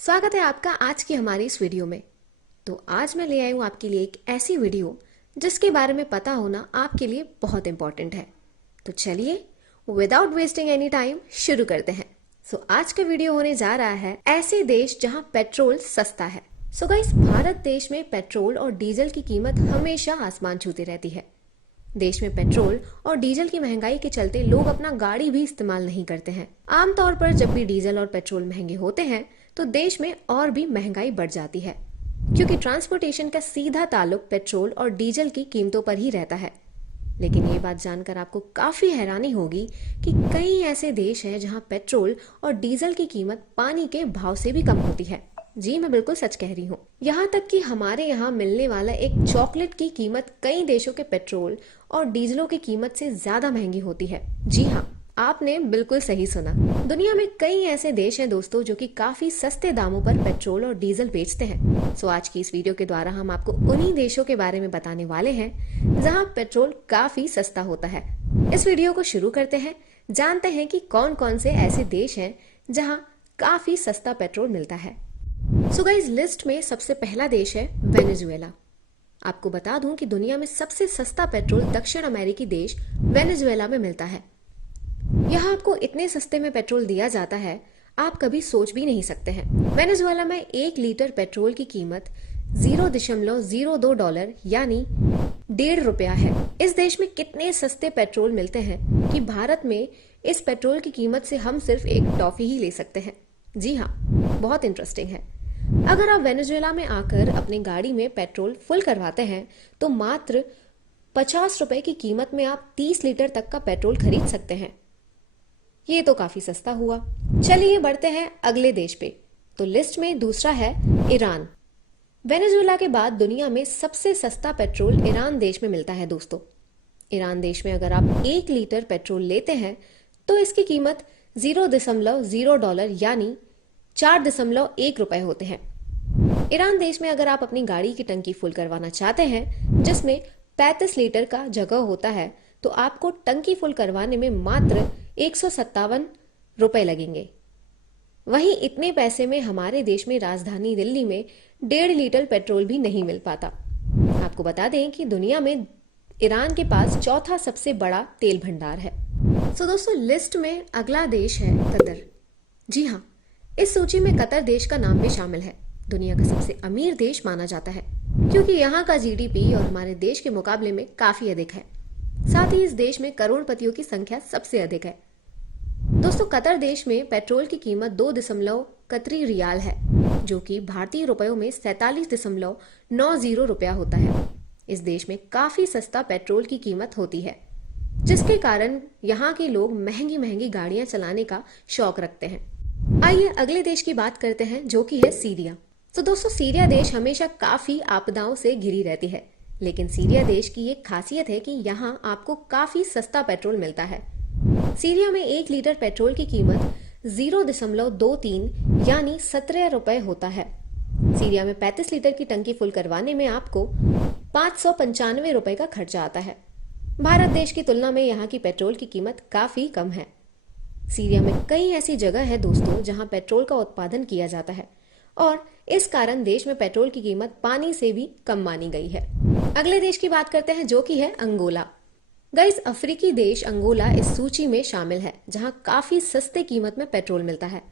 स्वागत है आपका आज की हमारी इस वीडियो में। तो आज मैं ले आई हूँ आपके लिए एक ऐसी वीडियो जिसके बारे में पता होना आपके लिए बहुत इंपॉर्टेंट है। तो चलिए विदाउट वेस्टिंग एनी टाइम शुरू करते हैं। आज का वीडियो होने जा रहा है ऐसे देश जहां पेट्रोल सस्ता है। गाइस, भारत देश में पेट्रोल और डीजल की कीमत हमेशा आसमान छूती रहती है। देश में पेट्रोल और डीजल की महंगाई के चलते लोग अपना गाड़ी भी इस्तेमाल नहीं करते हैं। आमतौर पर जब भी डीजल और पेट्रोल महंगे होते हैं तो देश में और भी महंगाई बढ़ जाती है, क्योंकि ट्रांसपोर्टेशन का सीधा ताल्लुक पेट्रोल और डीजल की कीमतों पर ही रहता है। लेकिन ये बात जानकर आपको काफी हैरानी होगी कि कई ऐसे देश हैं जहां पेट्रोल और डीजल की कीमत पानी के भाव से भी कम होती है। जी, मैं बिल्कुल सच कह रही हूँ। यहाँ तक कि हमारे यहाँ मिलने वाला एक चॉकलेट की कीमत कई देशों के पेट्रोल और डीजलों की कीमत से ज्यादा महंगी होती है। जी हाँ, आपने बिल्कुल सही सुना। दुनिया में कई ऐसे देश हैं दोस्तों जो कि काफी सस्ते दामों पर पेट्रोल और डीजल बेचते हैं। आज की इस वीडियो के द्वारा हम आपको उन्हीं देशों के बारे में बताने वाले हैं जहां पेट्रोल काफी सस्ता होता है। इस वीडियो को शुरू करते हैं, जानते हैं कि कौन कौन से ऐसे देश हैं जहां काफी सस्ता पेट्रोल मिलता है। गाइस, लिस्ट में सबसे पहला देश है वेनेजुएला। आपको बता दूं कि दुनिया में सबसे सस्ता पेट्रोल दक्षिण अमेरिकी देश वेनेजुएला में मिलता है। यहाँ आपको इतने सस्ते में पेट्रोल दिया जाता है, आप कभी सोच भी नहीं सकते हैं। वेनेजुएला में 1 लीटर पेट्रोल की कीमत $0.02 यानी ₹1.5 है। इस देश में कितने सस्ते पेट्रोल मिलते हैं कि भारत में इस पेट्रोल की कीमत से हम सिर्फ एक टॉफी ही ले सकते हैं। जी हाँ, बहुत इंटरेस्टिंग है। अगर आप वेनेजुएला में आकर अपनी गाड़ी में पेट्रोल फुल करवाते हैं तो मात्र ₹50 की कीमत में आप 30 लीटर तक का पेट्रोल खरीद सकते हैं। ये तो काफी सस्ता हुआ। चलिए बढ़ते हैं अगले देश पे। तो लिस्ट में दूसरा है ईरान। वेनेजुएला के बाद दुनिया में सबसे सस्ता पेट्रोल ईरान देश में मिलता है दोस्तों। ईरान देश में अगर आप 1 लीटर पेट्रोल लेते हैं तो इसकी कीमत $0.0 यानी ₹4.1 होते हैं। ईरान देश में अगर आप अपनी गाड़ी की टंकी फुल करवाना चाहते हैं जिसमें 35 लीटर का जगह होता है तो आपको टंकी फुल करवाने में मात्र ₹157 लगेंगे। वहीं इतने पैसे में हमारे देश में राजधानी दिल्ली में 1.5 लीटर पेट्रोल भी नहीं मिल पाता। आपको बता दें कि दुनिया में ईरान के पास चौथा सबसे बड़ा तेल भंडार है। दोस्तों, लिस्ट में अगला देश है कतर। जी हाँ, इस सूची में कतर देश का नाम भी शामिल है। दुनिया का सबसे अमीर देश माना जाता है क्योंकि यहाँ का जीडीपी और हमारे देश के मुकाबले में काफी अधिक है। साथ ही इस देश में करोड़पतियों की संख्या सबसे अधिक है। दोस्तों, कतर देश में पेट्रोल की कीमत 2 कतरी रियाल है, जो कि भारतीय रुपयों में 47.90 रुपया होता है। इस देश में काफी सस्ता पेट्रोल की कीमत होती है, जिसके कारण यहाँ के लोग महंगी महंगी गाड़ियां चलाने का शौक रखते हैं। आइए अगले देश की बात करते हैं, जो कि है सीरिया। दोस्तों, सीरिया देश हमेशा काफी आपदाओं से घिरी रहती है, लेकिन सीरिया देश की एक खासियत है कि यहाँ आपको काफी सस्ता पेट्रोल मिलता है। सीरिया में 1 लीटर पेट्रोल की कीमत $0.23 यानी ₹17 होता है। सीरिया में 35 लीटर की टंकी फुल करवाने में आपको ₹595 का खर्चा आता है। भारत देश की तुलना में यहाँ की पेट्रोल की कीमत काफी कम है। सीरिया में कई ऐसी जगह है दोस्तों जहाँ पेट्रोल का उत्पादन किया जाता है और इस कारण देश में पेट्रोल की कीमत पानी से भी कम मानी गई है। अगले देश की बात करते हैं, जो कि है अंगोला। गाइस, अफ्रीकी देश अंगोला इस सूची में शामिल है जहां काफी सस्ते कीमत में पेट्रोल मिलता है।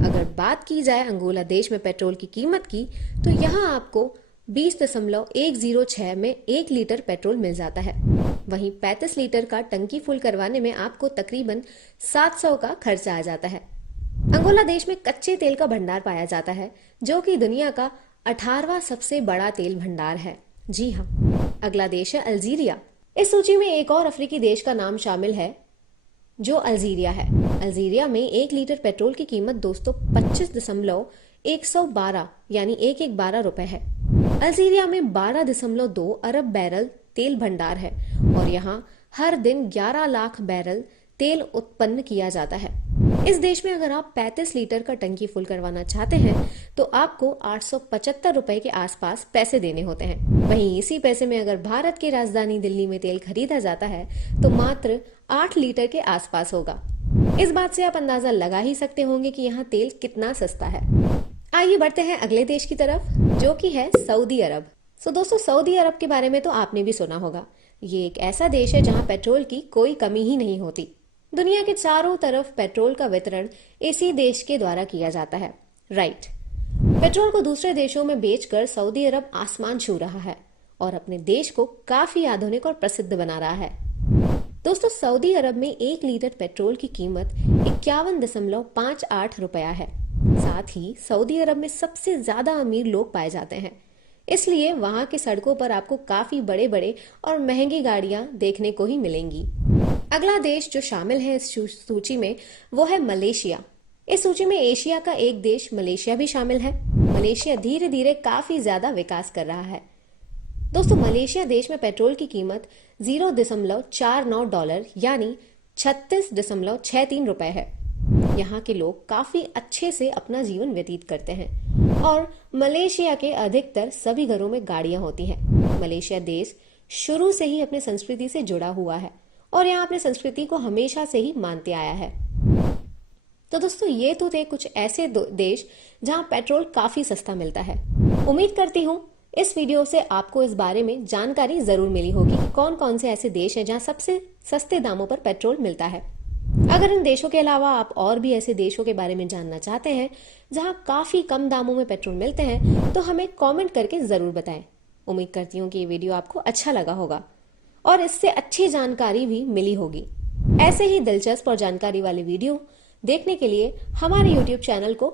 अगर बात की जाए अंगोला देश में पेट्रोल की कीमत की तो यहां आपको 20.106 में 1 लीटर पेट्रोल मिल जाता है। वहीं 35 लीटर का टंकी फुल करवाने में आपको तकरीबन 700 का खर्चा आ जाता है। अंगोला देश में कच्चे तेल का भंडार पाया जाता है, जो कि दुनिया का 18वां सबसे बड़ा तेल भंडार है। जी हाँ, अगला देश है अल्जीरिया। इस सूची में एक और अफ्रीकी देश का नाम शामिल है, जो अल्जीरिया है। अल्जीरिया में 1 लीटर पेट्रोल की कीमत दोस्तों 25.112 यानी 112 रुपए है। अल्जीरिया में 12.2 अरब बैरल तेल भंडार है और यहाँ हर दिन 11 लाख बैरल तेल उत्पन्न किया जाता है। इस देश में अगर आप 35 लीटर का टंकी फुल करवाना चाहते हैं तो आपको 875 रुपए के आसपास पैसे देने होते हैं। वहीं इसी पैसे में अगर भारत की राजधानी दिल्ली में तेल खरीदा जाता है तो मात्र 8 लीटर के आसपास होगा। इस बात से आप अंदाजा लगा ही सकते होंगे कि यहाँ तेल कितना सस्ता है। आइए बढ़ते हैं अगले देश की तरफ, जो कि है सऊदी अरब। दोस्तों, सऊदी अरब के बारे में तो आपने भी सुना होगा। ये एक ऐसा देश है जहां पेट्रोल की कोई कमी ही नहीं होती। दुनिया के चारों तरफ पेट्रोल का वितरण इसी देश के द्वारा किया जाता है। राइट। पेट्रोल को दूसरे देशों में बेचकर सऊदी अरब आसमान छू रहा है और अपने देश को काफी आधुनिक और प्रसिद्ध बना रहा है। दोस्तों, सऊदी अरब में 1 लीटर पेट्रोल की कीमत 51.58 रुपया है। साथ ही सऊदी अरब में सबसे ज्यादा अमीर लोग पाए जाते हैं, इसलिए वहां की सड़कों पर आपको काफी बड़े बड़े और महंगी गाड़ियां देखने को ही मिलेंगी। अगला देश जो शामिल है इस सूची में वो है मलेशिया। इस सूची में एशिया का एक देश मलेशिया भी शामिल है। मलेशिया धीरे धीरे काफी ज्यादा विकास कर रहा है। दोस्तों, मलेशिया देश में पेट्रोल की कीमत $0.49 यानी 36.63 रुपए है। यहाँ के लोग काफी अच्छे से अपना जीवन व्यतीत करते हैं और मलेशिया के अधिकतर सभी घरों में गाड़ियां होती हैं। मलेशिया देश शुरू से ही अपनी संस्कृति से जुड़ा हुआ है और यहाँ अपनी संस्कृति को हमेशा से ही मानते आया है। तो दोस्तों, ये तो थे कुछ ऐसे देश जहां पेट्रोल काफी सस्ता मिलता है। उम्मीद करती हूँ इस वीडियो से आपको इस बारे में जानकारी जरूर मिली होगी कि कौन कौन से ऐसे देश हैं जहां सबसे सस्ते दामों पर पेट्रोल मिलता है। अगर इन देशों के अलावा आप और भी ऐसे देशों के बारे में जानना चाहते हैं जहां काफी कम दामों में पेट्रोल मिलते हैं तो हमें कमेंट करके जरूर बताएं। उम्मीद करती हूँ कि ये वीडियो आपको अच्छा लगा होगा और इससे अच्छी जानकारी भी मिली होगी। ऐसे ही दिलचस्प और जानकारी वाले वीडियो देखने के लिए हमारे YouTube चैनल को